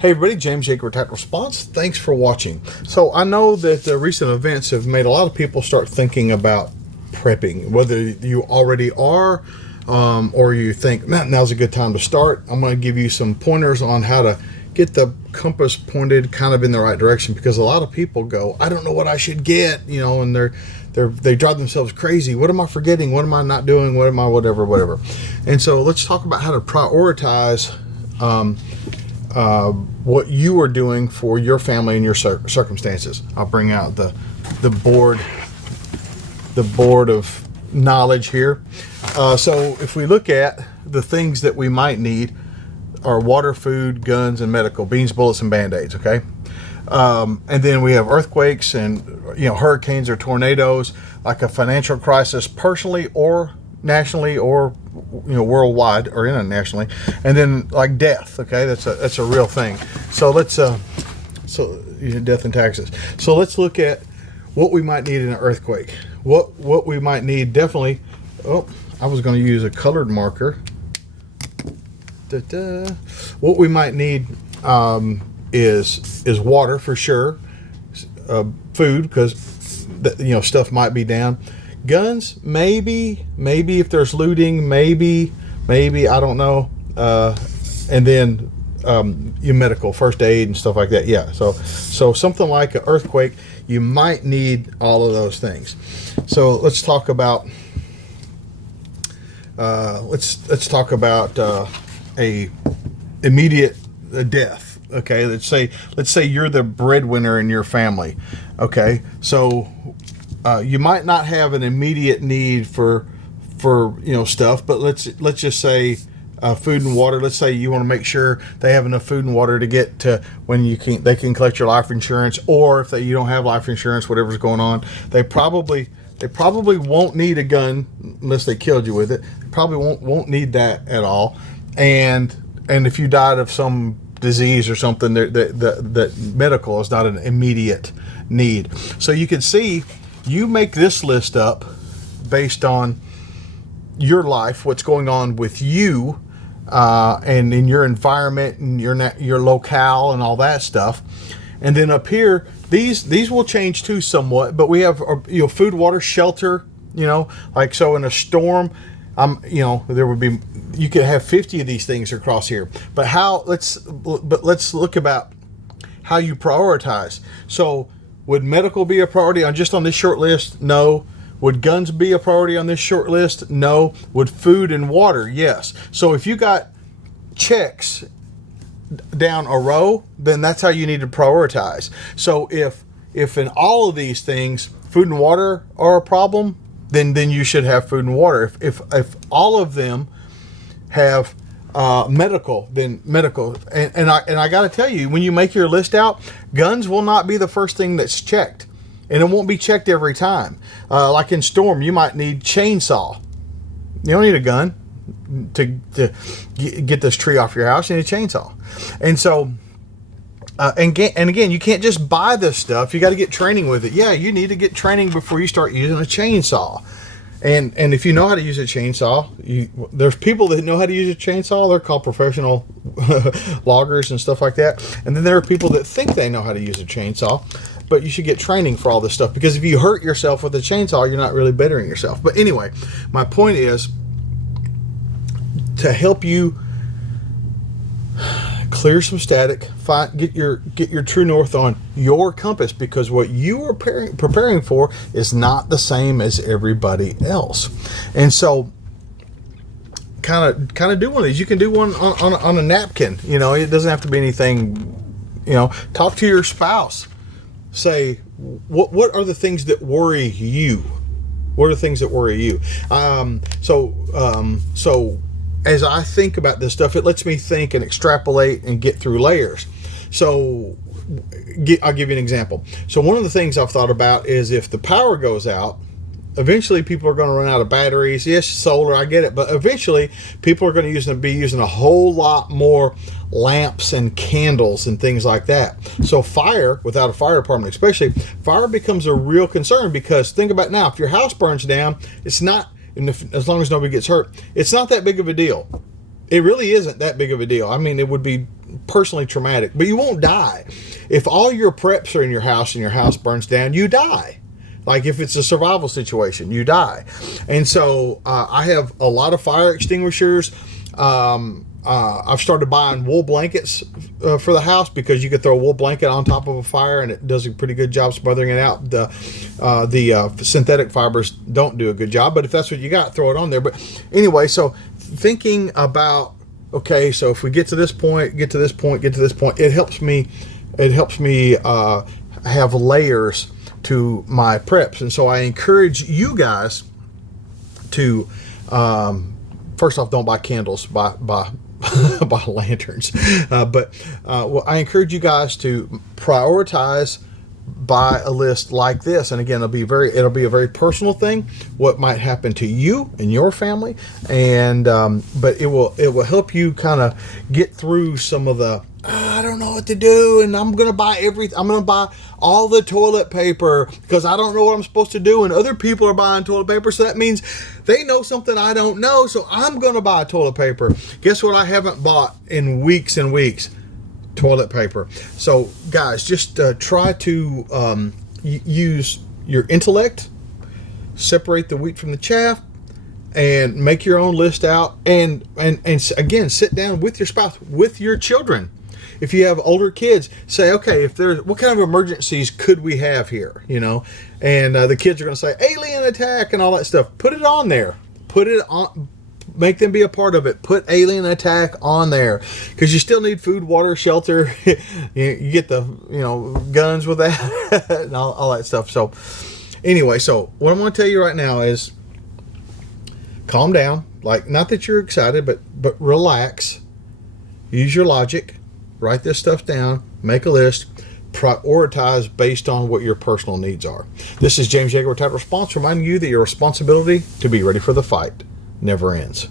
Hey everybody, James Yeager, Tactical Response. Thanks for watching. So I know that the recent events have made a lot of people start thinking about prepping, whether you already are or you think, man, now's a good time to start. I'm going to give you some pointers on how to get the compass pointed kind of in the right direction, because a lot of people go, I don't know what I should get, you know, and they drive themselves crazy. What am I forgetting? What am I not doing? What am I whatever. And so let's talk about how to prioritize what you are doing for your family and your circumstances. I'll bring out the board of knowledge here. So if we look at the things that we might need are water, food, guns, and medical, beans, bullets, and band-aids, okay? And then we have earthquakes and, you know, hurricanes or tornadoes, like a financial crisis personally or nationally or, you know, worldwide or internationally. And then like death, okay? That's a real thing. So let's, death and taxes. So let's look at what we might need in an earthquake. What we might need definitely, oh, I was going to use a colored marker. What we might need is water for sure, food, because you know, stuff might be down, guns maybe if there's looting, maybe I don't know, and then your medical, first aid and stuff like that. Yeah, so something like an earthquake, you might need all of those things. So let's talk about let's talk about a immediate death. Okay, let's say you're the breadwinner in your family. Okay, so you might not have an immediate need for you know, stuff, but let's just say food and water. Let's say you want to make sure they have enough food and water to get to when they can collect your life insurance, or if you don't have life insurance, whatever's going on, they probably won't need a gun unless they killed you with it. They probably won't need that at all. And if you died of some disease or something, that medical is not an immediate need. So you can see, you make this list up based on your life, what's going on with you, and in your environment and your locale and all that stuff. And then up here, these will change too somewhat, but we have, you know, food, water, shelter, you know, like, so in a storm, you know, you could have 50 of these things across here. But let's look about how you prioritize. So would medical be a priority on this short list? No. Would guns be a priority on this short list? No. Would food and water? Yes. So if you got checks down a row, then that's how you need to prioritize. So if in all of these things food and water are a problem, then you should have food and water. If all of them have medical, then medical. And I got to tell you, when you make your list out, guns will not be the first thing that's checked, and it won't be checked every time. Like in storm, you might need chainsaw. You don't need a gun to get this tree off your house. You need a chainsaw. And so and again, you can't just buy this stuff. You got to get training with it. Yeah, you need to get training before you start using a chainsaw. And if you know how to use a chainsaw, there's people that know how to use a chainsaw. They're called professional loggers and stuff like that. And then there are people that think they know how to use a chainsaw, but you should get training for all this stuff, because if you hurt yourself with a chainsaw, you're not really bettering yourself. But anyway, my point is to help you clear some static, get your true north on your compass, because what you are preparing for is not the same as everybody else. And so kind of do one of these. You can do one on a napkin. You know, it doesn't have to be anything. You know, talk to your spouse. Say, what are the things that worry you? What are the things that worry you? So as I think about this stuff, it lets me think and extrapolate and get through layers. So I'll give you an example. So one of the things I've thought about is, if the power goes out, eventually people are going to run out of batteries. Yes, solar, I get it, but eventually people are going to be using a whole lot more lamps and candles and things like that. So fire, without a fire department especially, fire becomes a real concern, because think about it now, if your house burns down, it's not, as long as nobody gets hurt, it's not that big of a deal. It really isn't that big of a deal. I mean, it would be personally traumatic, but you won't die. If all your preps are in your house and your house burns down, you die. Like if it's a survival situation, you die. And so I have a lot of fire extinguishers. I've started buying wool blankets for the house, because you could throw a wool blanket on top of a fire and it does a pretty good job smothering it out. The synthetic fibers don't do a good job, but if that's what you got, throw it on there. But anyway, so thinking about, okay, so if we get to this point, get to this point, it helps me have layers to my preps. And so I encourage you guys to, first off, don't buy candles, buy buy lanterns. But I encourage you guys to prioritize, buy a list like this. And again, it'll be a very personal thing, what might happen to you and your family. And but it will help you kind of get through some of the, I don't know what to do, and I'm gonna buy all the toilet paper because I don't know what I'm supposed to do, and other people are buying toilet paper, so that means they know something I don't know, so I'm gonna buy toilet paper. Guess what I haven't bought in weeks and weeks? Toilet paper. So guys, just try to use your intellect, separate the wheat from the chaff, and make your own list out, and again, sit down with your spouse, with your children. If you have older kids, say, okay, what kind of emergencies could we have here, and the kids are going to say alien attack and all that stuff. Put it on there. Put it on. Make them be a part of it. Put alien attack on there, because you still need food, water, shelter. you get the guns with that and all that stuff. So anyway, so what I'm going to tell you right now is calm down. Like, not that you're excited, but relax. Use your logic. Write this stuff down. Make a list. Prioritize based on what your personal needs are. This is James Yeager with Tactical Response, reminding you that your responsibility to be ready for the fight never ends.